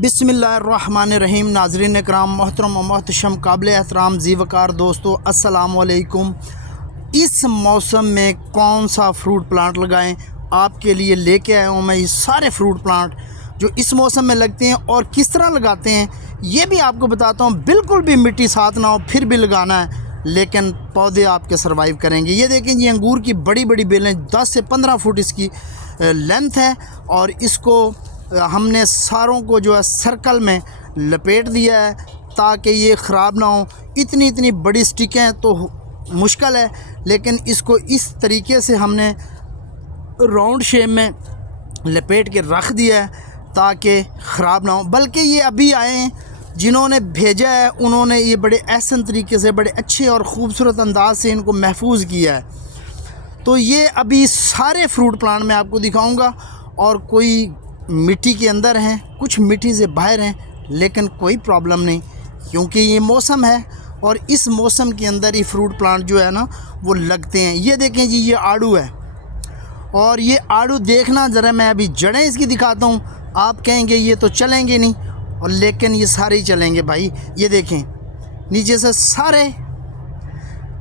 बिस्मिल्लाहिर्रहमानिर्रहीम। नाज़रीन इकराम, मोहतरम व मोहतशम, काबिल एहतराम ज़ी वक़ार दोस्तों, अस्सलाम वालेकुम। इस मौसम में कौन सा फ्रूट प्लांट लगाएं, आपके लिए लेके आया हूँ मैं ये सारे फ्रूट प्लांट जो इस मौसम में लगते हैं और किस तरह लगाते हैं ये भी आपको बताता हूँ। बिल्कुल भी मिट्टी साथ ना हो फिर भी लगाना है, लेकिन पौधे आपके सर्वाइव करेंगे। ये देखें, ये अंगूर की बड़ी बड़ी बेलें 10 से 15 फुट इसकी लेंथ है और इसको हमने सारों को जो है सर्कल में लपेट दिया है ताकि ये ख़राब ना हो। इतनी इतनी बड़ी स्टिकें हैं तो मुश्किल है, लेकिन इसको इस तरीके से हमने राउंड शेप में लपेट के रख दिया है ताकि ख़राब ना हो। बल्कि ये अभी आए हैं, जिन्होंने भेजा है उन्होंने ये बड़े एहसन तरीके से, बड़े अच्छे और ख़ूबसूरत अंदाज से इनको महफूज किया है। तो ये अभी सारे फ्रूट प्लांट मैं आपको दिखाऊंगा, और कोई मिट्टी के अंदर हैं, कुछ मिट्टी से बाहर हैं, लेकिन कोई प्रॉब्लम नहीं, क्योंकि ये मौसम है और इस मौसम के अंदर ही फ्रूट प्लांट जो है ना वो लगते हैं। ये देखें जी, ये आड़ू है, और ये आड़ू देखना ज़रा, मैं अभी जड़ें इसकी दिखाता हूँ। आप कहेंगे ये तो चलेंगे नहीं, और लेकिन ये सारे ही चलेंगे भाई। ये देखें, नीचे से सारे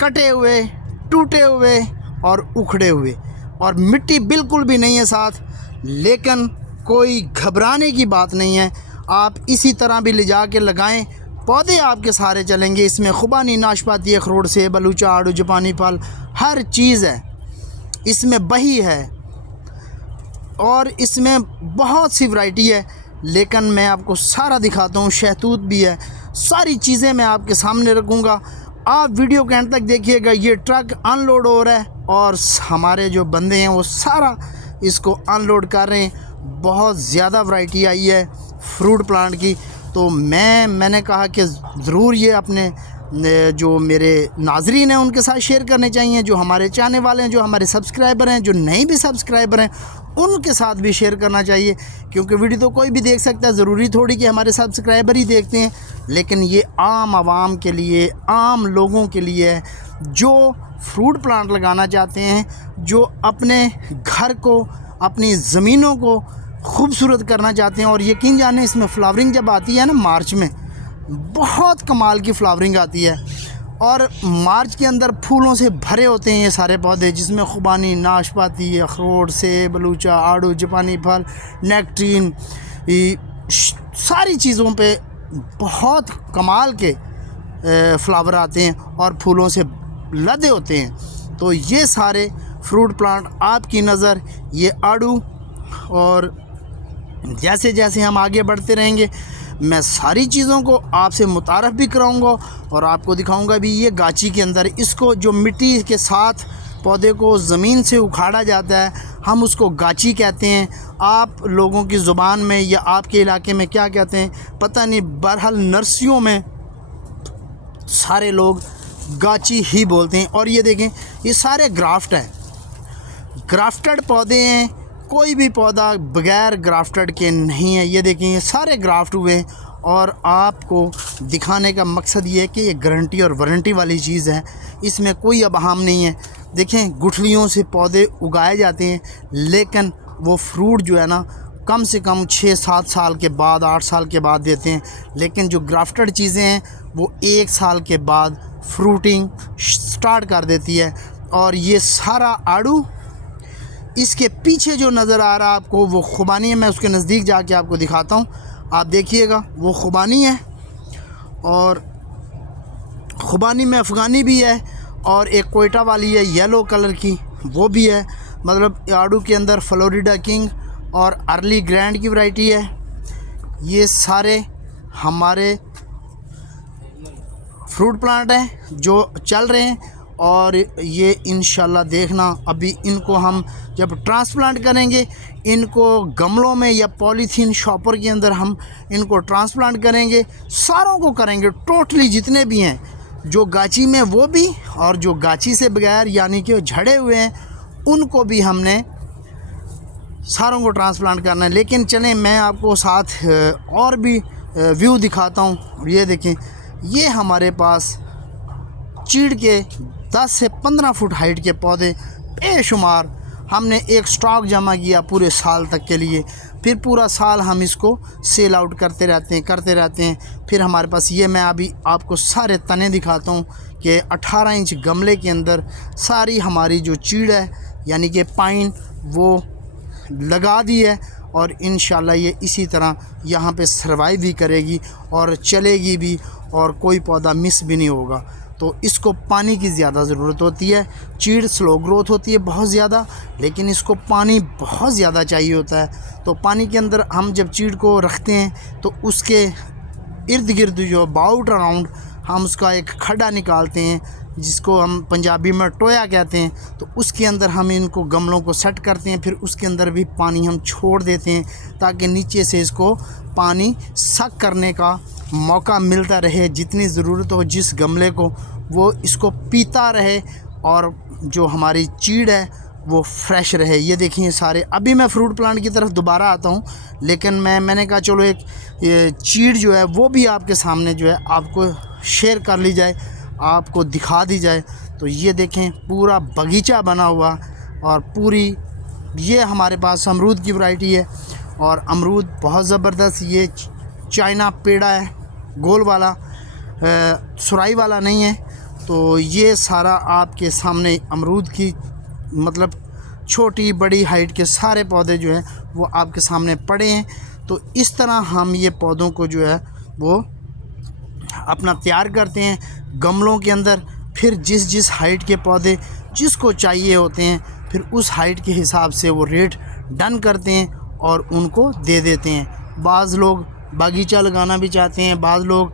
कटे हुए, टूटे हुए और उखड़े हुए, और मिट्टी बिल्कुल भी नहीं है साथ। लेकिन कोई घबराने की बात नहीं है, आप इसी तरह भी ले जा के लगाएँ, पौधे आपके सारे चलेंगे। इसमें खुबानी, नाशपाती, अखरोट, सेब, बलूचा, आड़ू, जापानी फल, हर चीज़ है इसमें। बही है और इसमें बहुत सी वैरायटी है, लेकिन मैं आपको सारा दिखाता हूँ। शहतूत भी है, सारी चीज़ें मैं आपके सामने रखूँगा। आप वीडियो के एंड तक देखिएगा। ये ट्रक अनलोड हो रहा है और हमारे जो बंदे हैं वो सारा इसको अनलोड कर रहे हैं। बहुत ज़्यादा वैरायटी आई है फ्रूट प्लांट की, तो मैंने कहा कि ज़रूर ये अपने जो मेरे नाजरीन हैं उनके साथ शेयर करने चाहिए, जो हमारे चाहने वाले हैं, जो हमारे सब्सक्राइबर हैं, जो नहीं भी सब्सक्राइबर हैं उनके साथ भी शेयर करना चाहिए। क्योंकि वीडियो तो कोई भी देख सकता है, ज़रूरी थोड़ी कि हमारे सब्सक्राइबर ही देखते हैं, लेकिन ये आम आवाम के लिए, आम लोगों के लिए है जो फ्रूट प्लांट लगाना चाहते हैं, जो अपने घर को, अपनी ज़मीनों को खूबसूरत करना चाहते हैं। और यकीन जाने, इसमें फ्लावरिंग जब आती है ना मार्च में, बहुत कमाल की फ्लावरिंग आती है, और मार्च के अंदर फूलों से भरे होते हैं ये सारे पौधे, जिसमें खुबानी, नाशपाती, अखरोट, सेब, बलूचा, आड़ू, जापानी फल, नेक्ट्रीन, सारी चीज़ों पे बहुत कमाल के फ्लावर आते हैं और फूलों से लदे होते हैं। तो ये सारे फ्रूट प्लांट आपकी नज़र, ये आड़ू, और जैसे जैसे हम आगे बढ़ते रहेंगे मैं सारी चीज़ों को आपसे मुतारफ़ भी कराऊंगा और आपको दिखाऊंगा भी। ये गाची के अंदर इसको, जो मिट्टी के साथ पौधे को ज़मीन से उखाड़ा जाता है, हम उसको गाची कहते हैं। आप लोगों की ज़ुबान में या आपके इलाके में क्या कहते हैं पता नहीं, बहरहाल नर्सरियों में सारे लोग गाची ही बोलते हैं। और ये देखें, ये सारे ग्राफ्ट है, ग्राफ्टेड पौधे हैं, कोई भी पौधा बगैर ग्राफ्टेड के नहीं है। ये देखें, ये सारे ग्राफ्ट हुए हैं, और आपको दिखाने का मकसद ये है कि ये गारंटी और वारंटी वाली चीज़ है, इसमें कोई अबहम नहीं है। देखें, गुठलियों से पौधे उगाए जाते हैं, लेकिन वो फ्रूट जो है ना कम से कम 6-7 साल के बाद, 8 साल के बाद देते हैं। लेकिन जो ग्राफ्टेड चीज़ें हैं वो 1 साल के बाद फ्रूटिंग स्टार्ट कर देती है। और ये सारा आड़ू, इसके पीछे जो नज़र आ रहा है आपको वो खुबानी है। मैं उसके नज़दीक जाके आपको दिखाता हूँ, आप देखिएगा, वो खुबानी है, और खुबानी में अफ़गानी भी है, और एक कोयटा वाली है येलो कलर की, वो भी है। मतलब आड़ू के अंदर फ्लोरिडा किंग और अर्ली ग्रैंड की वैरायटी है। ये सारे हमारे फ्रूट प्लांट हैं जो चल रहे हैं, और ये इंशाल्लाह देखना, अभी इनको हम जब ट्रांसप्लांट करेंगे, इनको गमलों में या पॉलीथीन शॉपर के अंदर हम इनको ट्रांसप्लांट करेंगे, सारों को करेंगे, टोटली जितने भी हैं, जो गाची में वो भी, और जो गाची से बगैर यानी कि झड़े हुए हैं उनको भी हमने सारों को ट्रांसप्लांट करना है। लेकिन चलें, मैं आपको साथ और भी व्यू दिखाता हूँ। ये देखें, ये हमारे पास चीड़ के 10 से 15 फुट हाइट के पौधे बेशुमार हमने एक स्टॉक जमा किया पूरे साल तक के लिए। फिर पूरा साल हम इसको सेल आउट करते रहते हैं। फिर हमारे पास ये मैं अभी आपको सारे तने दिखाता हूँ कि 18 इंच गमले के अंदर सारी हमारी जो चीड़ है यानी कि पाइन वो लगा दी है, और इंशाल्लाह ये इसी तरह यहाँ पे सर्वाइव भी करेगी और चलेगी भी, और कोई पौधा मिस भी नहीं होगा। तो इसको पानी की ज़्यादा ज़रूरत होती है। चीड़ स्लो ग्रोथ होती है बहुत ज़्यादा, लेकिन इसको पानी बहुत ज़्यादा चाहिए होता है। तो पानी के अंदर हम जब चीड़ को रखते हैं तो उसके इर्द गिर्द जो बाउट अराउंड हम उसका एक खड्डा निकालते हैं, जिसको हम पंजाबी में टोया कहते हैं। तो उसके अंदर हम इनको गमलों को सेट करते हैं, फिर उसके अंदर भी पानी हम छोड़ देते हैं ताकि नीचे से इसको पानी सक करने का मौका मिलता रहे। जितनी ज़रूरत हो जिस गमले को वो इसको पीता रहे, और जो हमारी चीड़ है वो फ्रेश रहे। ये देखिए सारे, अभी मैं फ्रूट प्लांट की तरफ दोबारा आता हूँ, लेकिन मैंने कहा चलो एक ये चीड़ जो है वो भी आपके सामने जो है आपको शेयर कर ली जाए, आपको दिखा दी जाए। तो ये देखें पूरा बगीचा बना हुआ, और पूरी ये हमारे पास अमरूद की वैरायटी है, और अमरूद बहुत ज़बरदस्त। ये चाइना पेड़ा है, गोल वाला, सुराई वाला नहीं है। तो ये सारा आपके सामने अमरूद की मतलब छोटी बड़ी हाइट के सारे पौधे जो हैं वो आपके सामने पड़े हैं। तो इस तरह हम ये पौधों को जो है वो अपना तैयार करते हैं गमलों के अंदर। फिर जिस हाइट के पौधे जिसको चाहिए होते हैं, फिर उस हाइट के हिसाब से वो रेट डन करते हैं और उनको दे देते हैं। बाज़ लोग बागीचा लगाना भी चाहते हैं, बाज़ लोग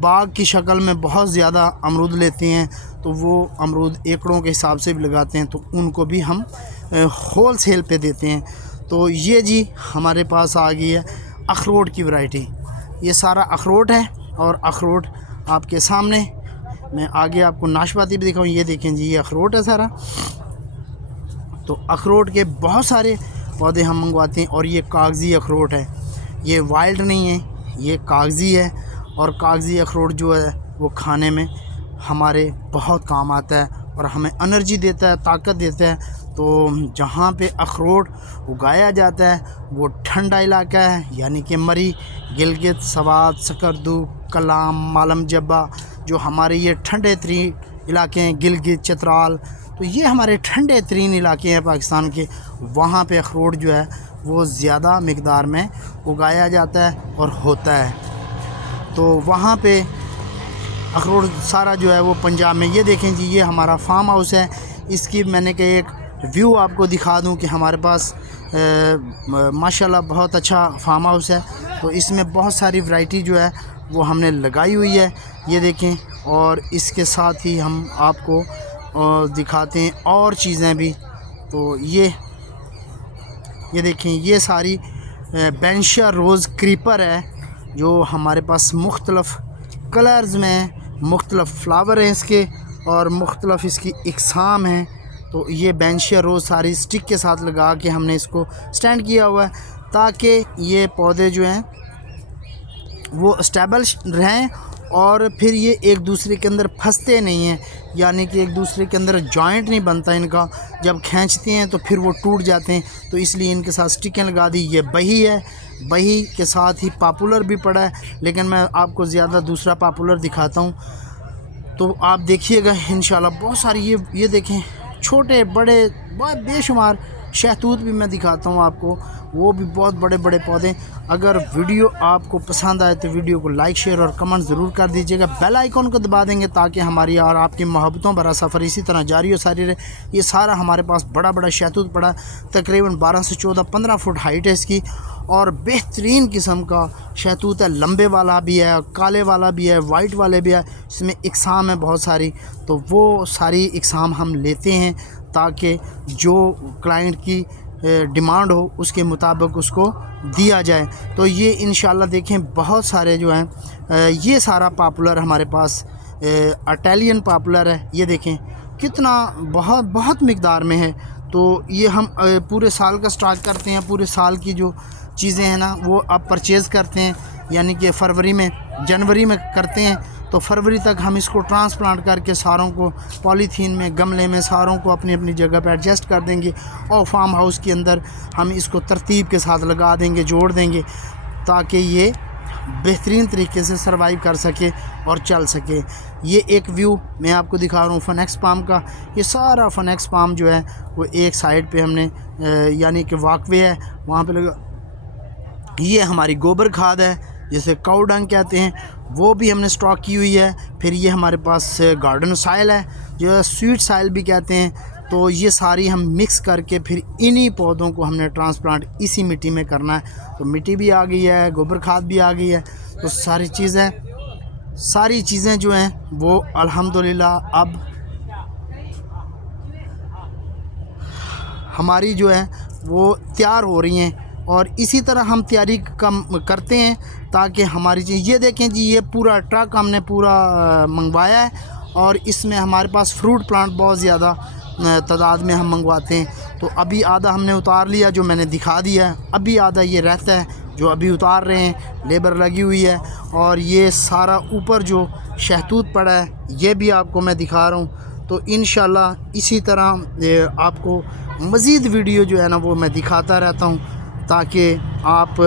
बाग की शक्ल में बहुत ज़्यादा अमरूद लेते हैं, तो वो अमरूद एकड़ों के हिसाब से भी लगाते हैं, तो उनको भी हम होल सेल पे देते हैं। तो ये जी हमारे पास आ गई है अखरोट की वैरायटी। ये सारा अखरोट है, और अखरोट आपके सामने मैं आगे आपको नाशपाती भी दिखाऊँ। ये देखें जी, ये अखरोट है सारा। तो अखरोट के बहुत सारे पौधे हम मंगवाते हैं, और ये कागज़ी अखरोट है, ये वाइल्ड नहीं है, ये कागज़ी है। और कागज़ी अखरोट जो है वो खाने में हमारे बहुत काम आता है और हमें एनर्जी देता है, ताकत देता है। तो जहाँ पे अखरोट उगाया जाता है वो ठंडा इलाका है, यानी कि मरी, गिलगित, सवात, सकरदू, कलाम, मालम जब्बा, जो हमारे ये ठंडे तरीन इलाके हैं, गिलगित, चित्राल, तो ये हमारे ठंडे तरीन इलाके हैं पाकिस्तान के। वहाँ पे अखरोट जो है वो ज़्यादा मिक़दार में उगाया जाता है और होता है। तो वहाँ पे अखरोट सारा जो है वो पंजाब में। ये देखें जी, ये हमारा फार्म हाउस है। इसकी मैंने कहा एक व्यू आपको दिखा दूं कि हमारे पास माशाल्लाह बहुत अच्छा फार्म हाउस है। तो इसमें बहुत सारी वैरायटी जो है वो हमने लगाई हुई है, ये देखें। और इसके साथ ही हम आपको दिखाते हैं और चीज़ें भी। तो ये देखें, ये सारी बेंशिया रोज़ क्रीपर है, जो हमारे पास मुख्तलफ़ कलर्स में मुख्तलफ़ फ्लावर हैं इसके, और मुख्तलफ़ इसकी इक़साम हैं। तो ये बेंशिया रोज़ सारी स्टिक के साथ लगा के हमने इसको स्टैंड किया हुआ है, ताकि ये पौधे जो हैं वो स्टेबल रहें, और फिर ये एक दूसरे के अंदर फंसते नहीं हैं, यानी कि एक दूसरे के अंदर जॉइंट नहीं बनता इनका। जब खींचते हैं तो फिर वो टूट जाते हैं, तो इसलिए इनके साथ स्टिकें लगा दी। ये बही है, बही के साथ ही पॉपुलर भी पड़ा है, लेकिन मैं आपको ज़्यादा दूसरा पॉपुलर दिखाता हूँ, तो आप देखिएगा इंशाल्लाह। बहुत सारी ये देखें, छोटे बड़े बहुत बेशुमार शहतूत भी मैं दिखाता हूँ आपको, वो भी बहुत बड़े बड़े पौधे। अगर वीडियो आपको पसंद आए तो वीडियो को लाइक, शेयर और कमेंट ज़रूर कर दीजिएगा। बेल आइकॉन को दबा देंगे ताकि हमारी और आपकी मोहब्बतों भरा सफ़र इसी तरह जारी हो सारी रहे। ये सारा हमारे पास बड़ा बड़ा शहतूत पड़ा, तकरीबन 12 से 14-15 फुट हाइट है इसकी, और बेहतरीन किस्म का शहतूत है। लंबे वाला भी है, काले वाला भी है, वाइट वाले भी है। इसमें इक़साम है बहुत सारी, तो वो सारी इक़साम हम लेते हैं ताकि जो क्लाइंट की डिमांड हो उसके मुताबिक उसको दिया जाए। तो ये इंशाल्लाह देखें बहुत सारे जो हैं, ये सारा पॉपुलर हमारे पास इटालियन पॉपुलर है। ये देखें कितना बहुत बहुत मिक़दार में है। तो ये हम पूरे साल का स्टॉक करते हैं, पूरे साल की जो चीज़ें हैं ना वो आप परचेज़ करते हैं, यानी कि फरवरी में जनवरी में करते हैं। तो फरवरी तक हम इसको ट्रांसप्लांट करके सारों को पॉलीथीन में, गमले में, सारों को अपनी अपनी जगह पर एडजस्ट कर देंगे और फार्म हाउस के अंदर हम इसको तरतीब के साथ लगा देंगे, जोड़ देंगे, ताकि ये बेहतरीन तरीके से सर्वाइव कर सके और चल सके। ये एक व्यू मैं आपको दिखा रहा हूँ फनेक्स पाम का। ये सारा फनेक्स पाम जो है वो एक साइड पे हमने यानी कि वॉकवे है वहाँ पे लगा। ये हमारी गोबर खाद है जिसे काऊ डंग कहते हैं, वो भी हमने स्टॉक की हुई है। फिर ये हमारे पास गार्डन सॉइल है जो स्वीट सॉइल भी कहते हैं। तो ये सारी हम मिक्स करके फिर इन्हीं पौधों को हमने ट्रांसप्लांट इसी मिट्टी में करना है। तो मिट्टी भी आ गई है, गोबर खाद भी आ गई है। तो सारी चीज़ें जो हैं वो अल्हम्दुलिल्लाह अब हमारी जो है वो तैयार हो रही हैं और इसी तरह हम तैयारी कम करते हैं ताकि हमारी चीज़। ये देखें जी, ये पूरा ट्रक हमने पूरा मंगवाया है और इसमें हमारे पास फ्रूट प्लांट बहुत ज़्यादा तादाद में हम मंगवाते हैं। तो अभी आधा हमने उतार लिया जो मैंने दिखा दिया है, अभी आधा ये रहता है जो अभी उतार रहे हैं, लेबर लगी हुई है। और ये सारा ऊपर जो शहतूत पड़ा है ये भी आपको मैं दिखा रहा हूँ। तो इंशाल्लाह इसी तरह आपको मज़ीद वीडियो जो है ना वो मैं दिखाता रहता हूँ, ताकि आप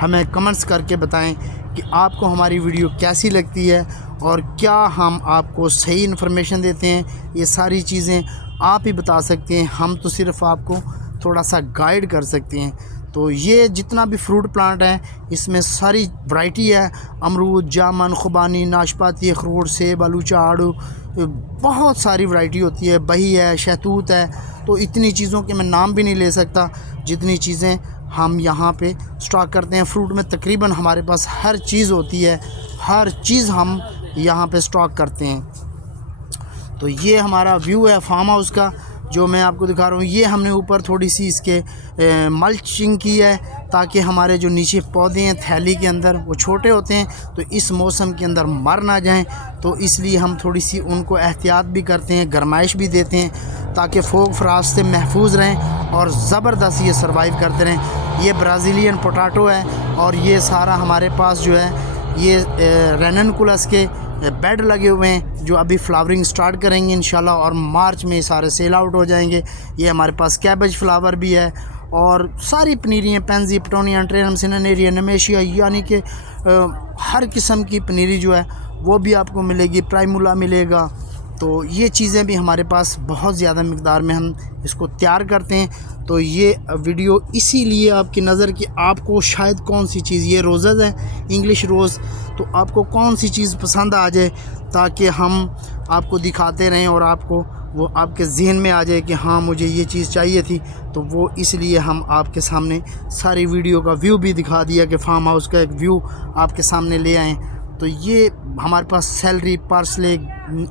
हमें कमेंट्स करके बताएं कि आपको हमारी वीडियो कैसी लगती है और क्या हम आपको सही इन्फॉर्मेशन देते हैं। ये सारी चीज़ें आप ही बता सकते हैं, हम तो सिर्फ़ आपको थोड़ा सा गाइड कर सकते हैं। तो ये जितना भी फ्रूट प्लांट है इसमें सारी वैरायटी है, अमरूद, जामुन, खुबानी, नाशपाती, अखरोट, सेब, आलूचा, आड़ू, बहुत सारी वैरायटी होती है, बही है, शहतूत है। तो इतनी चीज़ों के मैं नाम भी नहीं ले सकता जितनी चीज़ें हम यहाँ पे स्टॉक करते हैं। फ्रूट में तकरीबन हमारे पास हर चीज़ होती है, हर चीज़ हम यहाँ पे स्टॉक करते हैं। तो ये हमारा व्यू है फार्म हाउस का जो मैं आपको दिखा रहा हूँ। ये हमने ऊपर थोड़ी सी इसके मल्चिंग की है ताकि हमारे जो नीचे पौधे हैं थैली के अंदर वो छोटे होते हैं तो इस मौसम के अंदर मर ना जाएं। तो इसलिए हम थोड़ी सी उनको एहतियात भी करते हैं, गरमाइश भी देते हैं ताकि फोक फ्रास्ट से महफूज रहें और ज़बरदस्त ये सर्वाइव करते रहें। ये ब्राज़ीलियन पोटैटो है और ये सारा हमारे पास जो है ये रेननकुलस के बेड लगे हुए हैं जो अभी फ्लावरिंग स्टार्ट करेंगे इंशाल्लाह और मार्च में सारे सेल आउट हो जाएंगे। ये हमारे पास कैबेज फ्लावर भी है और सारी पनीरियाँ, पेंजी, पिटोनिया, एंट्रेनम, सिनेरिया, नमेशिया, यानी कि हर किस्म की पनीरी जो है वो भी आपको मिलेगी, प्राइमुला मिलेगा। तो ये चीज़ें भी हमारे पास बहुत ज़्यादा मिक़दार में हम इसको तैयार करते हैं। तो ये वीडियो इसीलिए आपकी नज़र कि आपको शायद कौन सी चीज़, ये रोज़ेज़ है इंग्लिश रोज़, तो आपको कौन सी चीज़ पसंद आ जाए ताकि हम आपको दिखाते रहें और आपको वो आपके जहन में आ जाए कि हाँ मुझे ये चीज़ चाहिए थी। तो वो इसलिए हम आपके सामने सारी वीडियो का व्यू भी दिखा दिया कि फार्म हाउस का एक व्यू आपके सामने ले आएँ। तो ये हमारे पास सेलरी, पार्सले,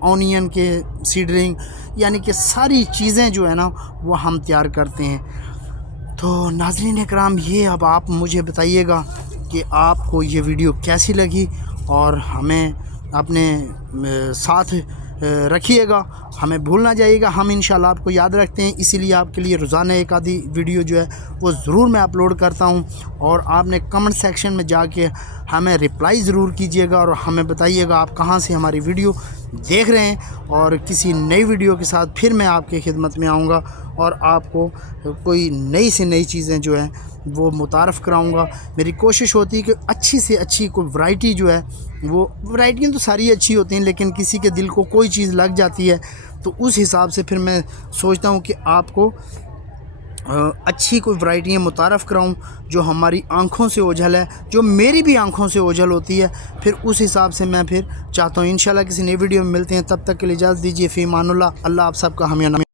ऑनियन के सीडलिंग, यानी कि सारी चीज़ें जो है ना वो हम तैयार करते हैं। तो नाज़रीन इकराम, ये अब आप मुझे बताइएगा कि आपको ये वीडियो कैसी लगी और हमें अपने साथ रखिएगा, हमें भूल ना जाइएगा। हम इंशाल्लाह आपको याद रखते हैं, इसीलिए आपके लिए रोज़ाना एक आधी वीडियो जो है वो ज़रूर मैं अपलोड करता हूं। और आपने कमेंट सेक्शन में जाके हमें रिप्लाई ज़रूर कीजिएगा और हमें बताइएगा आप कहां से हमारी वीडियो देख रहे हैं। और किसी नई वीडियो के साथ फिर मैं आपकी खिदमत में आऊँगा और आपको कोई नई से नई चीज़ें जो है वो मुतारफ़ कराऊँगा। मेरी कोशिश होती है कि अच्छी से अच्छी कोई वैरायटी जो है, वो वैरायटियाँ तो सारी अच्छी होती हैं लेकिन किसी के दिल को कोई चीज़ लग जाती है तो उस हिसाब से फिर मैं सोचता हूँ कि आपको अच्छी कोई वैरायटियाँ मुतारफ़ कराऊँ जो हमारी आँखों से ओझल है, जो मेरी भी आँखों से ओझल होती है। फिर उस हिसाब से मैं फिर चाहता हूँ इंशाल्लाह किसी नई वीडियो में मिलते हैं। तब तक के लिए इजाज़त दीजिए। फ़ी अमानुल्लाह। अल्लाह आप सबका हम